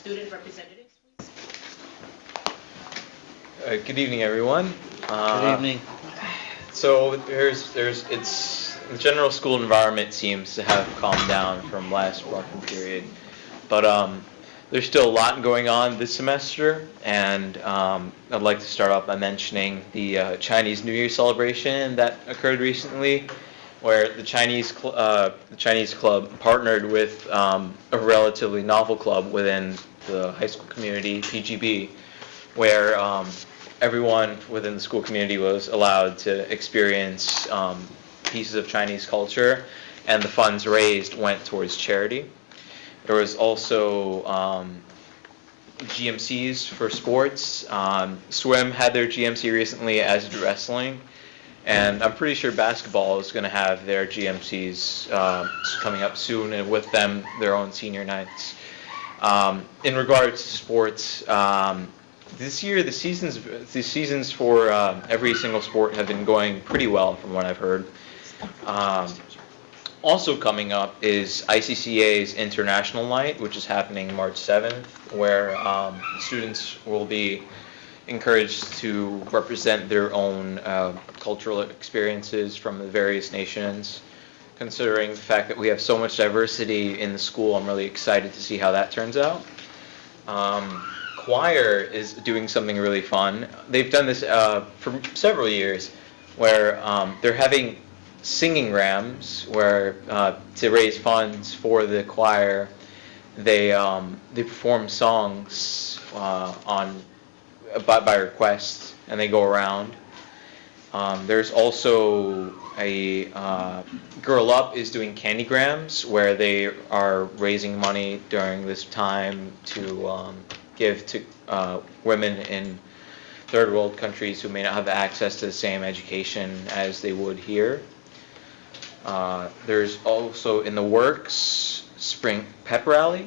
student representatives, please. Good evening, everyone. Good evening. So the general school environment seems to have calmed down from last rough period, but there's still a lot going on this semester, and I'd like to start off by mentioning the Chinese New Year celebration that occurred recently, where the Chinese club partnered with a relatively novel club within the high school community, PGB, where everyone within the school community was allowed to experience pieces of Chinese culture, and the funds raised went towards charity. There was also GMCs for sports. Swim had their GMC recently, as did wrestling. And I'm pretty sure basketball is going to have their GMCs coming up soon, and with them, their own senior nights. In regards to sports, this year the seasons for every single sport have been going pretty well, from what I've heard. Also coming up is ICCA's International Night, which is happening March 7th, where students will be encouraged to represent their own cultural experiences from the various nations. Considering the fact that we have so much diversity in the school, I'm really excited to see how that turns out. Choir is doing something really fun. They've done this for several years, where they're having singing rams, where to raise funds for the choir, they perform songs by request, and they go around. There's also a Girl Up is doing candygrams, where they are raising money during this time to give to women in third world countries who may not have access to the same education as they would here. There's also in the works spring pep rally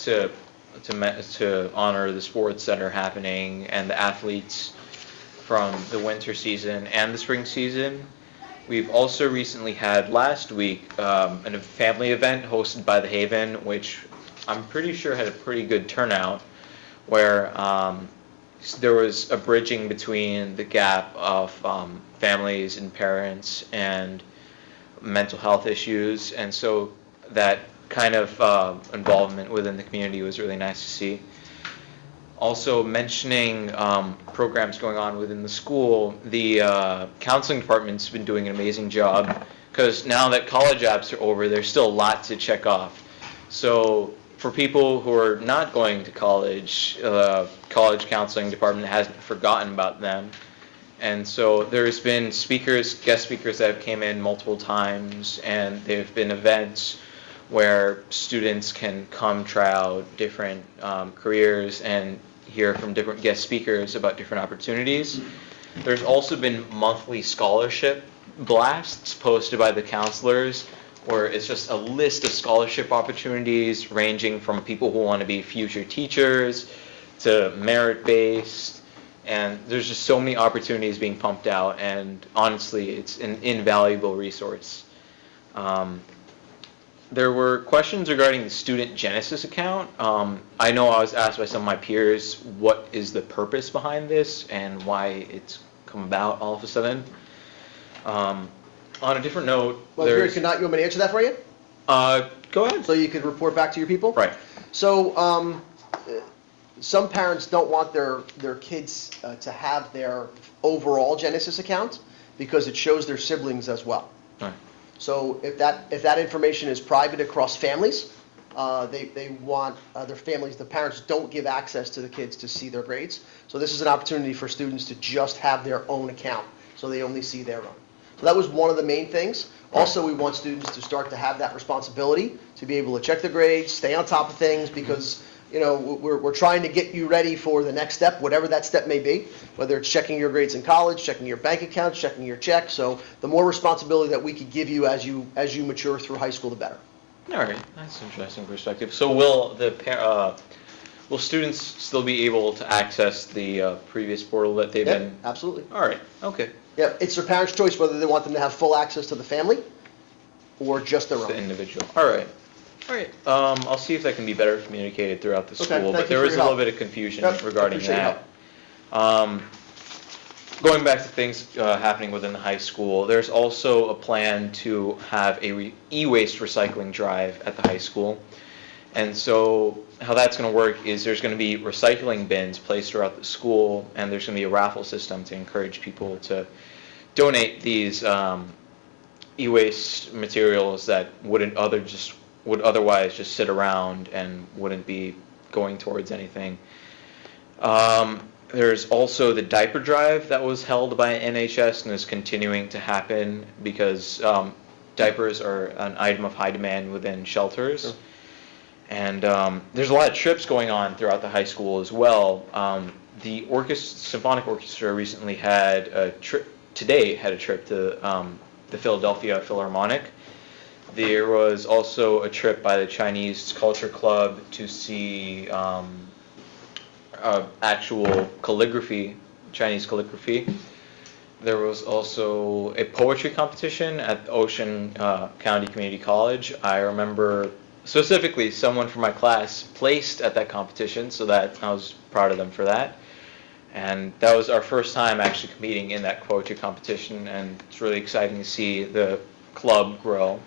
to honor the sports that are happening and the athletes from the winter season and the spring season. We've also recently had last week a family event hosted by the Haven, which I'm pretty sure had a pretty good turnout, where there was a bridging between the gap of families and parents and mental health issues, and so that kind of involvement within the community was really nice to see. Also mentioning programs going on within the school, the counseling department's been doing an amazing job, because now that college apps are over, there's still a lot to check off. So for people who are not going to college, college counseling department hasn't forgotten about them. And so there's been guest speakers that have came in multiple times, and there have been events where students can come try out different careers and hear from different guest speakers about different opportunities. There's also been monthly scholarship blasts posted by the counselors, where it's just a list of scholarship opportunities ranging from people who want to be future teachers to merit-based, and there's just so many opportunities being pumped out, and honestly, it's an invaluable resource. There were questions regarding the Student Genesis account. I know I was asked by some of my peers what is the purpose behind this and why it's come about all of a sudden. On a different note, Well, you want me to answer that for you? Go ahead. So you could report back to your people? Right. So some parents don't want their kids to have their overall Genesis account because it shows their siblings as well. Right. So if that information is private across families, they want their families, the parents don't give access to the kids to see their grades. So this is an opportunity for students to just have their own account, so they only see their own. So that was one of the main things. Also, we want students to start to have that responsibility to be able to check their grades, stay on top of things, because we're trying to get you ready for the next step, whatever that step may be, whether it's checking your grades in college, checking your bank accounts, checking your checks. So the more responsibility that we could give you as you mature through high school, the better. All right, that's an interesting perspective. So will students still be able to access the previous portal that they've been? Absolutely. All right. Okay. Yeah, it's their parents' choice whether they want them to have full access to the family or just their own. The individual. All right. All right. I'll see if that can be better communicated throughout the Okay, school, thank but you there for was a your little help. bit of confusion Yep, regarding appreciate your that. Going back to things happening within the high school, there's also a plan to have a e-waste recycling drive at the high school. And so how that's going to work is there's going to be recycling bins placed throughout the school, and there's going to be a raffle system to encourage people to donate these e-waste materials that would otherwise just sit around and wouldn't be going towards anything. There's also the diaper drive that was held by NHS and is continuing to happen because diapers are an item of high demand within shelters. Sure. And there's a lot of trips going on throughout the high school as well. The symphonic orchestra recently had a trip to the Philadelphia Philharmonic. There was also a trip by the Chinese Culture Club to see actual calligraphy, Chinese calligraphy. There was also a poetry competition at Ocean County Community College. I remember specifically someone from my class placed at that competition, so that I was proud of them for that. And that was our first time actually competing in that poetry competition, and it's really exciting to see the club grow.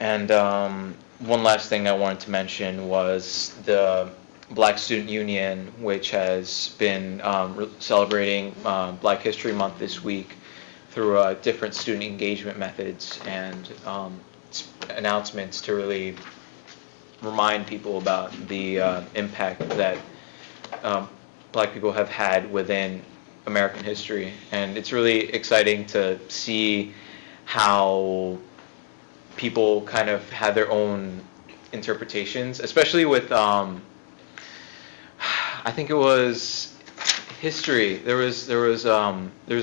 And one last thing I wanted to mention was the Black Student Union, which has been celebrating Black History Month this week through different student engagement methods and announcements to really remind people about the impact that Black people have had within American history. And it's really exciting to see how people kind of have their own interpretations, especially with I think it was history. There's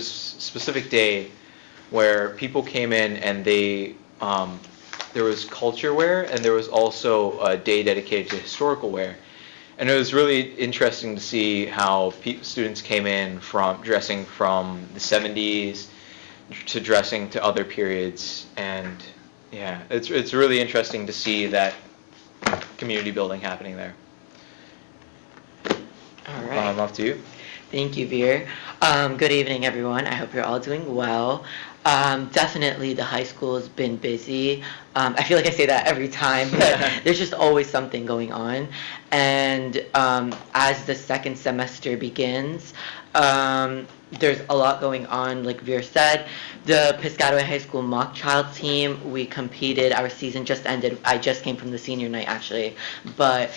specific day where people came in and there was culture wear and there was also a day dedicated to historical wear. And it was really interesting to see how students came in from dressing from the 70s to dressing to other periods. And yeah, it's really interesting to see that community building happening there. All right. Off to you. Thank you, Veer. Good evening, everyone. I hope you're all doing well. Definitely the high school has been busy. I feel like I say that every time, but there's just always something going on. And as the second semester begins, there's a lot going on, like Veer said. The Piscataway High School mock child team, we competed, our season just ended. I just came from the senior night, actually. But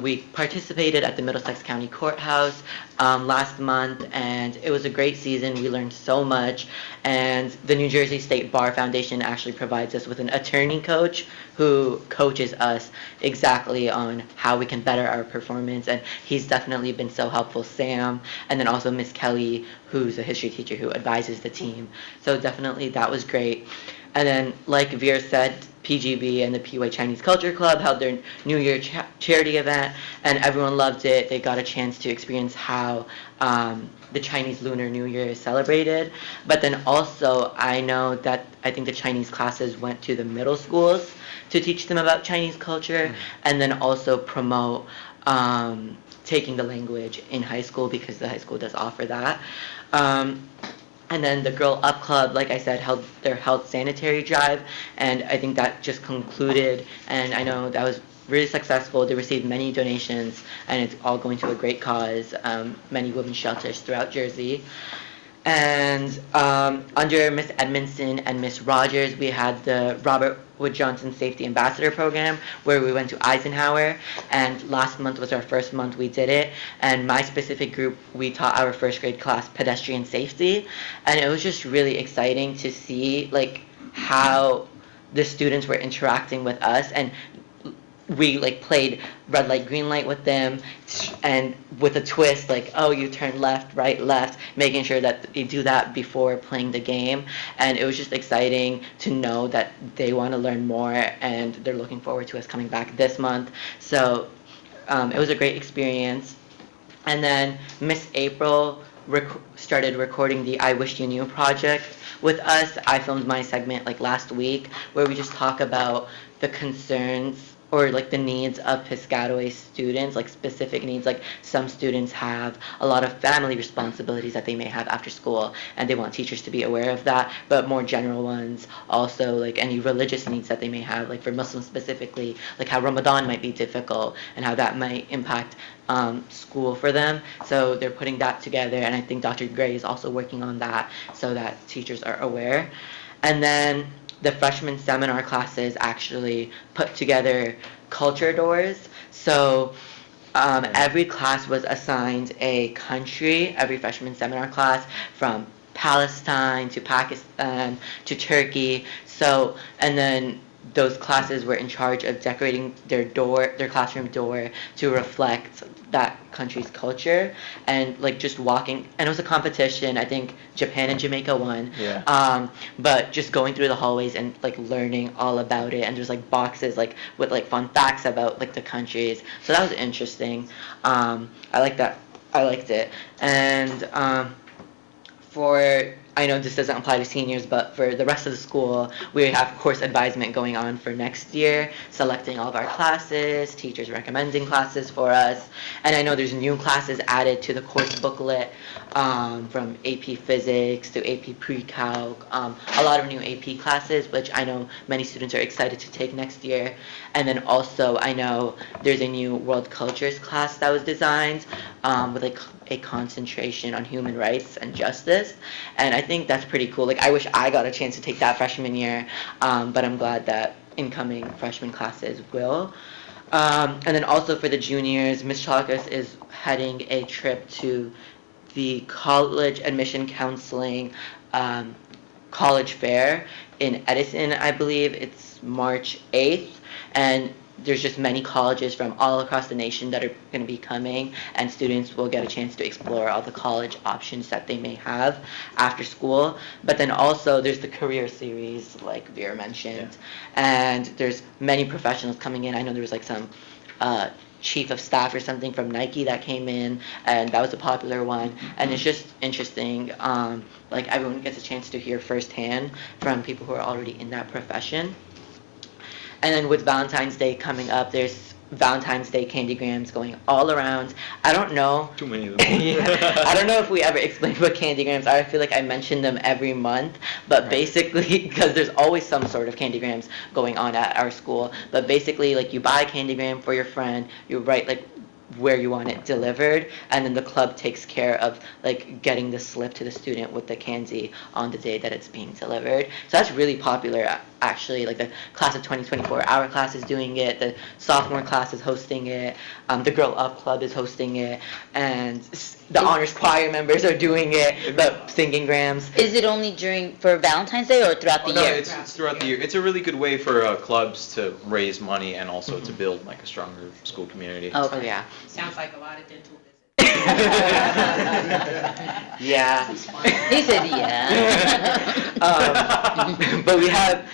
we participated at the Middlesex County Courthouse last month, and it was a great season. We learned so much, and the New Jersey State Bar Foundation actually provides us with an attorney coach who coaches us exactly on how we can better our performance, and he's definitely been so helpful, Sam, and then also Miss Kelly, who's a history teacher who advises the team. So definitely that was great. And then, like Veer said, PGB and the PY Chinese Culture Club held their New Year charity event, and everyone loved it. They got a chance to experience how the Chinese Lunar New Year is celebrated. But then also, I think the Chinese classes went to the middle schools to teach them about Chinese culture, and then also promote taking the language in high school, because the high school does offer that. And then the Girl Up Club, like I said, held their health sanitary drive, and I think that just concluded, and I know that was really successful. They received many donations, and it's all going to a great cause, many women's shelters throughout Jersey. And under Miss Edmondson and Miss Rogers, we had the Robert Wood Johnson Safety Ambassador Program, where we went to Eisenhower, and last month was our first month we did it, and my specific group, we taught our first grade class pedestrian safety, and it was just really exciting to see like how the students were interacting with us, and we like played red light, green light with them, and with a twist, like, oh, you turn left, right, left, making sure that they do that before playing the game. And it was just exciting to know that they want to learn more, and they're looking forward to us coming back this month. So it was a great experience. And then Miss April started recording the I Wish You Knew project, with us, I filmed my segment like last week where we just talk about the concerns or like the needs of Piscataway students, like specific needs. Like some students have a lot of family responsibilities that they may have after school, and they want teachers to be aware of that. But more general ones, also like any religious needs that they may have, like for Muslims specifically, like how Ramadan might be difficult and how that might impact school for them. So they're putting that together, and I think Dr. Gray is also working on that so that teachers are aware. And then the freshman seminar classes actually put together culture doors. So every class was assigned a country, every freshman seminar class, from Palestine to Pakistan to Turkey. So, and then those classes were in charge of decorating their classroom door to reflect that country's culture, and like just walking, and it was a competition. I think Japan and Jamaica won. Yeah. But just going through the hallways and like learning all about it, and there's like boxes like with like fun facts about like the countries. So that was interesting. I like that. I liked it. And for I know this doesn't apply to seniors, but for the rest of the school, we have course advisement going on for next year, selecting all of our classes, teachers recommending classes for us, and I know there's new classes added to the course booklet, from AP Physics to AP Pre-Calc, a lot of new AP classes, which I know many students are excited to take next year. And then also, I know there's a new World Cultures class that was designed, with like a concentration on human rights and justice, and I think that's pretty cool. Like I wish I got a chance to take that freshman year, but I'm glad that incoming freshman classes will. And then also for the juniors, Ms. Chalkas is heading a trip to the College Admission Counseling College Fair in Edison, I believe. It's March 8th, and there's just many colleges from all across the nation that are going to be coming, and students will get a chance to explore all the college options that they may have after school. But then also there's the career series, like Vera mentioned, and there's many professionals coming in. I know there was like some chief of staff or something from Nike that came in, and that was a popular one. And it's just interesting. Like everyone gets a chance to hear firsthand from people who are already in that profession. And then with Valentine's Day coming up, there's Valentine's Day candygrams going all around. I don't know. Too many of them. Yeah, I don't know if we ever explained what candygrams are. I feel like I mention them every month, but Right. basically, because there's always some sort of candygrams going on at our school. But basically, like you buy a candygram for your friend, you write like where you want it delivered, and then the club takes care of like getting the slip to the student with the candy on the day that it's being delivered. So that's really popular, actually. Like the class of 2024, our class is doing it, the sophomore class is hosting it, the Girl Up Club is hosting it, and the honors choir members are doing it, but singing grams. Is it only for Valentine's Day or throughout the No, year? it's throughout the year. It's a really good way for clubs to raise money and also to build like a stronger school community. Oh Okay. yeah. Sounds like a lot of dental visits. Yeah. He said, yeah. But we have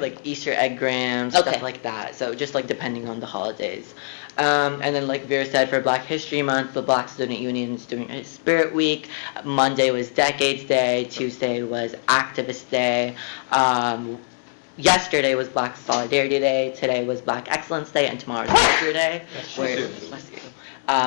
like Easter egg grams, Okay. stuff like that. So just like depending on the holidays. And then like Vera said, for Black History Month, the Black Student Union is doing a Spirit Week. Monday was Decades Day. Tuesday was Activist Day. Yesterday was Black Solidarity Day. Today was Black Excellence Day, and tomorrow is Culture Day.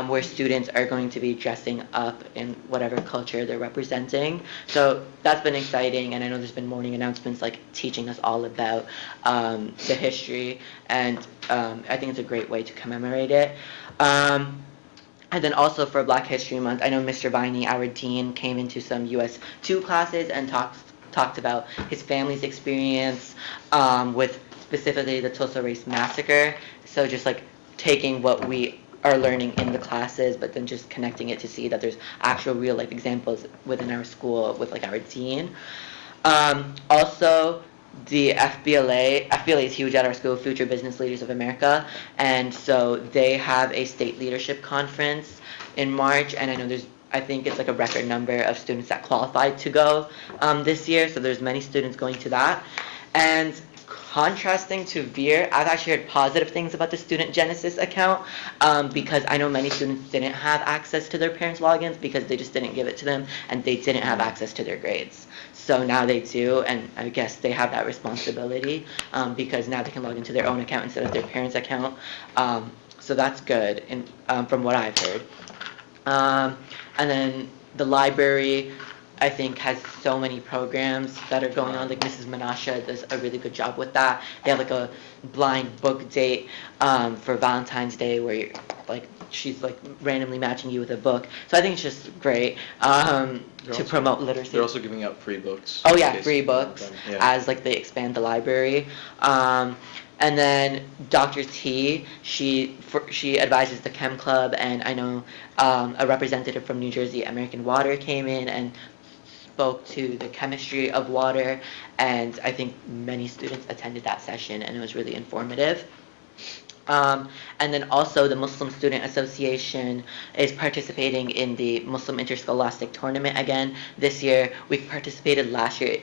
Where students are going to be dressing up in whatever culture they're representing. So that's been exciting, and I know there's been morning announcements like teaching us all about the history, and I think it's a great way to commemorate it. And then also for Black History Month, I know Mr. Viney, our dean, came into some US 2 classes and talked about his family's experience with specifically the Tulsa Race Massacre. So just like taking what we are learning in the classes, but then just connecting it to see that there's actual real life examples within our school with like our dean. Also, the FBLA is huge at our school, Future Business Leaders of America, and so they have a state leadership conference in March, and I think it's like a record number of students that qualified to go this year, so there's many students going to that. And contrasting to Veer, I've actually heard positive things about the Student Genesis account, because I know many students didn't have access to their parents' logins because they just didn't give it to them and they didn't have access to their grades. So now they do, and I guess they have that responsibility, because now they can log into their own account instead of their parents' account. So that's good, from what I've heard. And then the library, I think, has so many programs that are going on. Like Mrs. Menasha does a really good job with that. They have like a blind book date for Valentine's Day where you're, like, she's like randomly matching you with a book. So I think it's just great to promote literacy. They're also giving out free books. Oh yeah, in free case- books Yeah. as like they expand the library. And then Dr. T, she advises the Chem Club, and I know a representative from New Jersey American Water came in and spoke to the chemistry of water, and I think many students attended that session, and it was really informative. And then also the Muslim Student Association is participating in the Muslim Interscholastic Tournament again this year. We participated last year.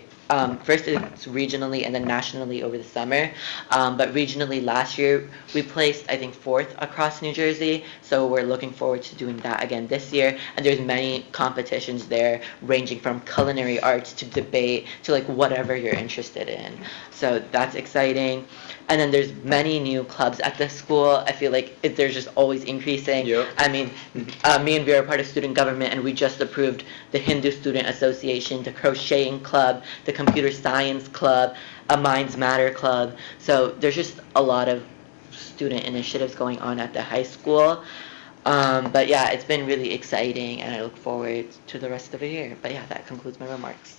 First it's regionally and then nationally over the summer. But regionally last year we placed, I think, 4th across New Jersey. So we're looking forward to doing that again this year. And there's many competitions there ranging from culinary arts to debate to like whatever you're interested in. So that's exciting. And then there's many new clubs at the school. I feel like there's just always increasing. Yep. I mean, me and Vera are part of student government, and we just approved the Hindu Student Association, the Crocheting Club, the Computer Science Club, a Minds Matter Club. So there's just a lot of student initiatives going on at the high school. But yeah, it's been really exciting, and I look forward to the rest of the year. But yeah, that concludes my remarks.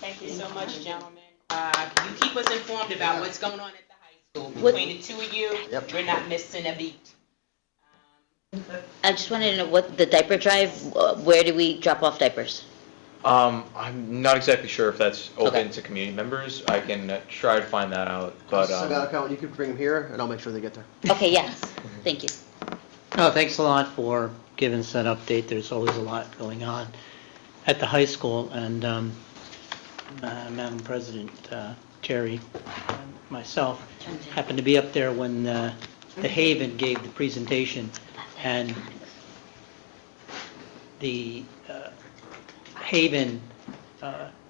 Thank you so much, gentlemen. You keep us informed about what's going on at the high school. What- Between the two of you, Yep. we're not missing a beat. I just wanted to know what the diaper drive, where do we drop off diapers? I'm not exactly sure if that's open Okay. to community members. I can try to find that out, but Send out account, you can bring them here, and I'll make sure they get there. Okay, yes, thank you. Oh, thanks a lot for giving us that update. There's always a lot going on at the high school, and Madam President, Jerry, and myself happened to be up there when the Haven gave the presentation, and the Haven,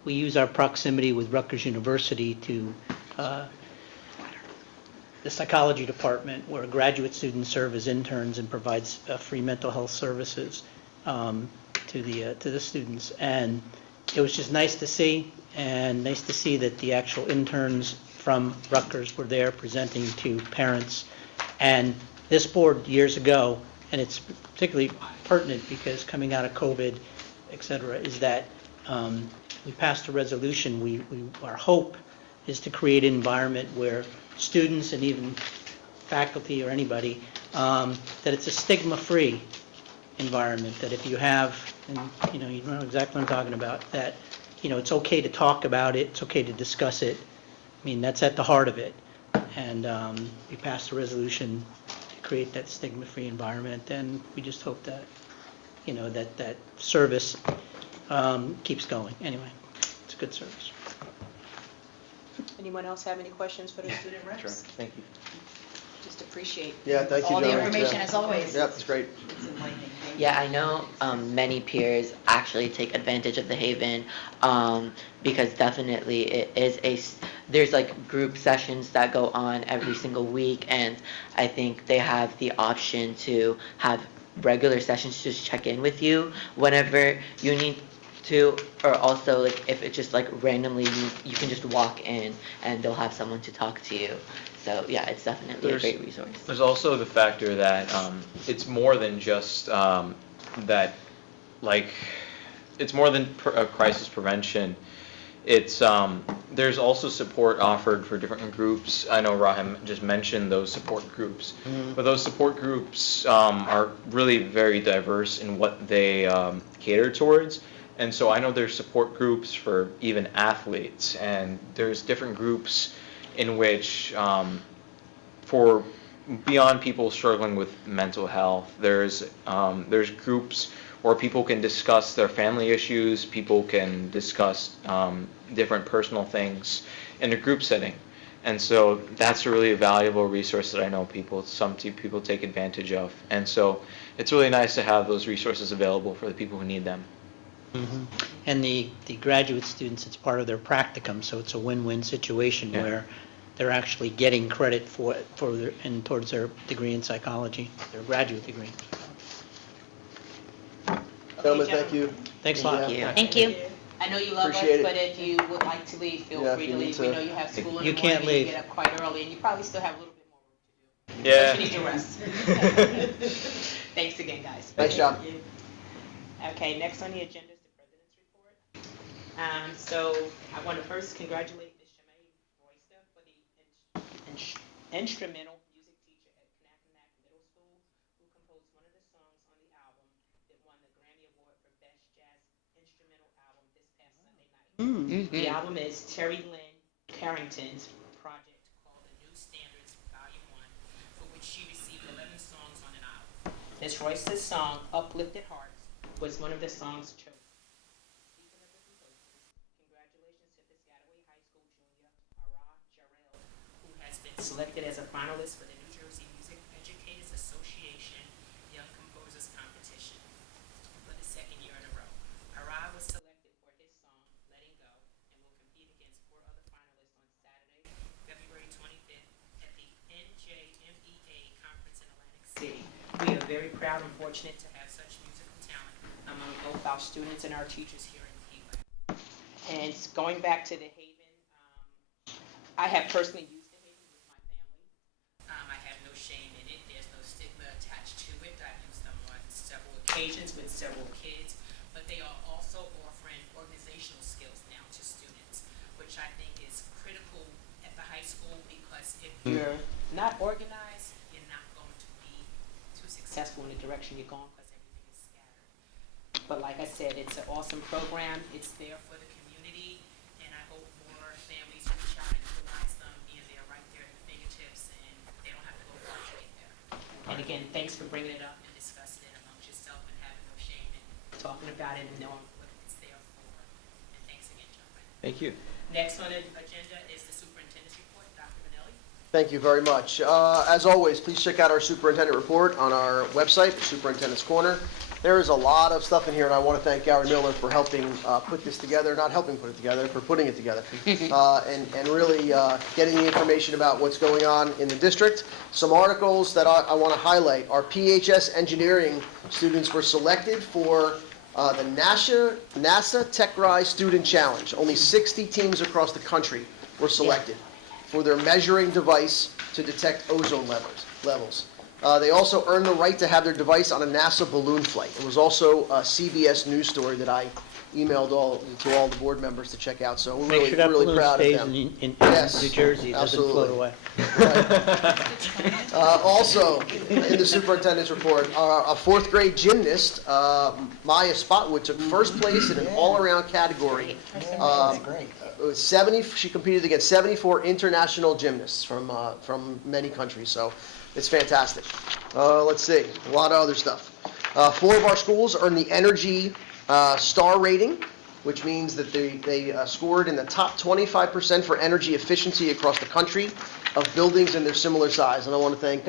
we use our proximity with Rutgers University to the psychology department, where graduate students serve as interns and provides free mental health services to the students. And it was just nice to see, and nice to see that the actual interns from Rutgers were there presenting to parents. And this board years ago, and it's particularly pertinent because coming out of COVID, et cetera, is that we passed a resolution. Our hope is to create an environment where students and even faculty or anybody, that it's a stigma-free environment, that if you have, and you know exactly what I'm talking about, that, it's okay to talk about it, it's okay to discuss it. I mean, that's at the heart of it. And we passed a resolution to create that stigma-free environment, and we just hope that, that service keeps going. Anyway, it's a good service. Anyone else have any questions for the student reps? Sure, thank you. Just appreciate Yeah, thank you, all the gentlemen. information Yeah. as always. Yep, it's great. It's enlightening. Thank you. Yeah, I know many peers actually take advantage of the Haven because definitely it is there's like group sessions that go on every single week, and I think they have the option to have regular sessions to just check in with you whenever you need to, or also like if it's just like randomly you can just walk in and they'll have someone to talk to you. So yeah, it's definitely a great resource. There's also the factor that it's more than just that, like, it's more than crisis prevention. It's there's also support offered for different groups. I know Rahim just mentioned those support groups, but those support groups are really very diverse in what they cater towards. And so I know there's support groups for even athletes, and there's different groups in which for beyond people struggling with mental health, there's groups where people can discuss their family issues, people can discuss different personal things in a group setting. And so that's a really valuable resource that I know people take advantage of. And so it's really nice to have those resources available for the people who need them. And the graduate students, it's part of their practicum, so it's a win-win situation Yeah. where they're actually getting credit for their, and towards their degree in psychology, their graduate degree. Gentlemen, thank you. Thanks a lot. Thank you. Thank you. I know you love us, Appreciate it. but if you would like to leave, feel Yeah, if free you to need leave. to. We know you have school in You the can't morning, you leave. get up quite early, and you probably still have a little bit more work to do. Yeah. But you need your rest. Thanks again, guys. Nice job. Okay, next on the agenda is the President's Report. So I want to first congratulate Ms. Shemaine Royster for the instrumental music teacher at Knackenack Middle School, who composed one of the songs on the album that won the Grammy Award for Best Jazz Instrumental Album this past Sunday night. The album is Terry Lynn Carrington's project called The New Standards Volume 1, for which she received 11 songs on an album. Ms. Royster's song, Uplifted Hearts, was one of the songs chosen. Speaking of the composers, congratulations to Piscataway High School junior Ara Jarrell, who has been selected as a finalist for the New Jersey Music Educators Association Young Composers Competition for the second year in a row. Ara was selected for his song, Letting Go, and will compete against 4 other finalists on Saturday, February 25th at the NJMEA Conference in Atlantic City. We are very proud and fortunate to have such musical talent among both our students and our teachers here in Key West. And going back to the Haven, I have personally used the Haven with my family. I have no shame in it. There's no stigma attached to it. I've used them on several occasions with several kids, but they are also offering organizational skills now to students, which I think is critical at the high school, because if you're not organized, you're not going to be too successful in the direction you're going, because everything is scattered. But like I said, it's an awesome program. It's there for the community, and I hope more families reach out and utilize them, being there right there at the fingertips, and they don't have to go far to get there. And again, thanks for bringing it up and discussing it amongst yourself and having no shame in talking about it and knowing what it's there for. And thanks again, gentlemen. Thank you. Next on the agenda is the superintendent's report. Dr. Manelli? Thank you very much. As always, please check out our superintendent report on our website, Superintendent's Corner. There is a lot of stuff in here, and I want to thank Gary Miller for helping put this together, not helping put it together, for putting it together, and really getting the information about what's going on in the district. Some articles that I want to highlight. Our PHS engineering students were selected for the NASA Tech Rise Student Challenge. Only 60 teams across the country were selected for their measuring device to detect ozone levels. They also earned the right to have their device on a NASA balloon flight. It was also a CBS News story that I emailed to all the board members to check out, so we're Make really, sure that really balloon proud of stays them. in Yes, New Jersey, it doesn't float absolutely. away. Also, in the superintendent's report, a fourth grade gymnast, Maya Spotwood, took first place in an all-around category. It was 70. She competed against 74 international gymnasts from many countries. So it's fantastic. Let's see, a lot of other stuff. 4 of our schools earned the Energy Star rating, which means that they scored in the top 25% for energy efficiency across the country of buildings in their similar size. And I want to thank